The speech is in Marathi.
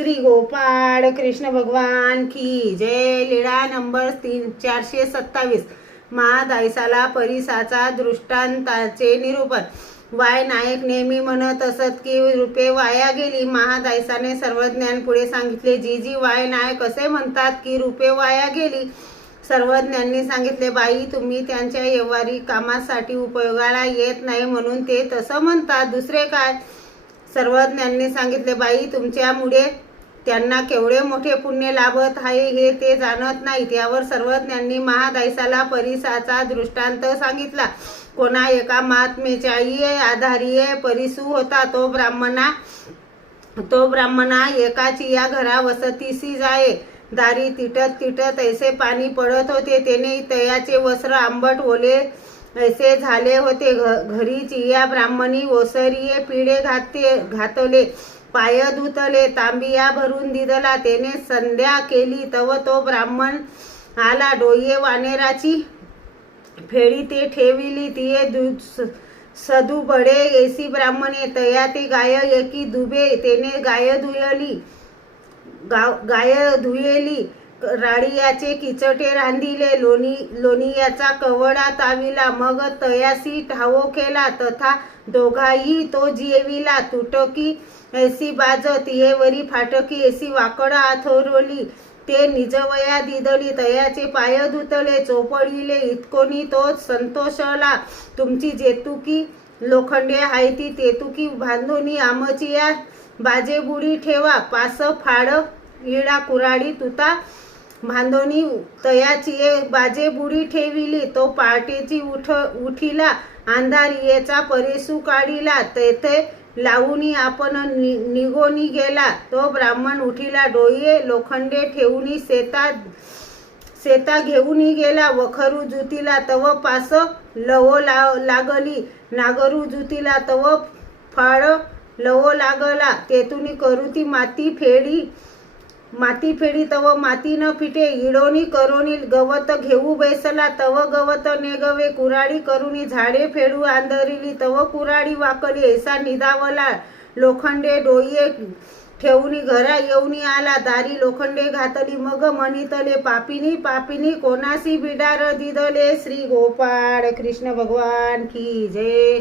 श्री गोपाळ कृष्ण भगवान की जय। लीळा नंबर 427। महादायसाला परिसाचा दृष्टांताचे निरूपण। वाय नायक नेहमी म्हणत असत की रूपे वाया गेली। महादायसाने सर्वज्ञान पुढे सांगितले, जी वाय नायक असे म्हणतात की रूपे वाया गेली। सर्वज्ञांनी सांगितले, बाई तुम्ही त्यांच्या व्यवहारिक कामासाठी उपयोगाला येत नाही म्हणून ते तसं म्हणतात, दुसरे काय? सर्वज्ञांनी सांगितले, बाई तुमच्यामुळे त्यांना केवढे मोठे पुण्य लाभत आहे हे ते जाणत नाहीत। यावर सर्वज्ञांनी महादायसाला परिसाचा दृष्टांत सांगितला। कोणा एका महात्मेच्याही आधारी परिसू होता। तो ब्राह्मणा एकाची या घरा वसतीसी जाये। दारी तिटत ऐसे पाणी पडत होते। त्याने तयाचे वस्त्र आंबट ओले ऐसे झाले होते। घरी चिया ब्राह्मणी ओसरीये पिढे घातले, पाय धुतले, तांबिया भरून दिदला। त्याने संध्या केली तव तो ब्राह्मण आला। डोये वानेराची फेडी ते ठेविली, तिये सदू बडे ऐसी ब्राह्मणे। तया ते गाय एकी दुबे, त्याने गाय धुयेली। राळीयाचे किचटे रांधिले, लोणियाचा कवडा ताविला। मग तयासी ठावो केला, तथा दोघाही तो जेविला। तुटकी ऐसी बाज, तियेवरी फाटकी ऐसी वाकड आथोरली। ते निजवया दिदली, तयाचे पाय धुतले, चोपडिले। इतकोनी तो संतोषला। तुमची जेतुकी लोखंडे हायती तेतुकी बांधोनी आमची या बाजे बुडी ठेवा। पास फाड इडा कुराडी तुता बांधोनी तयाची बाजे बुडी ठेविली। तो पहाटेची उठिला, अंधारियेचा परेसू काढिला। तेथे लावूनी आपण निघोनी गेला। तो ब्राह्मण उठिला, डोये लोखंडे ठेवूनी शेता घेऊनी गेला। वखरू जुतीला तव पास लवो लागली, नागरू जुतीला तव फाळ लवो लागला। तेथुनी करुती माती फेडी तव माती न फिटे। इडोनी करोनी गवत घेऊ बैसला, तव गवत नेगवे। कुराडी करुनी झाडे फेडू आंधरिली, तव कुराडी वाकली। ऐसा निदावला, लोखंडे डोये ठेवूनी घरा येऊनी आला। दारी लोखंडे घातली, मग म्हणितले, पापिनी कोणासी बिडार दिदले। श्री गोपाळ कृष्ण भगवान की जय।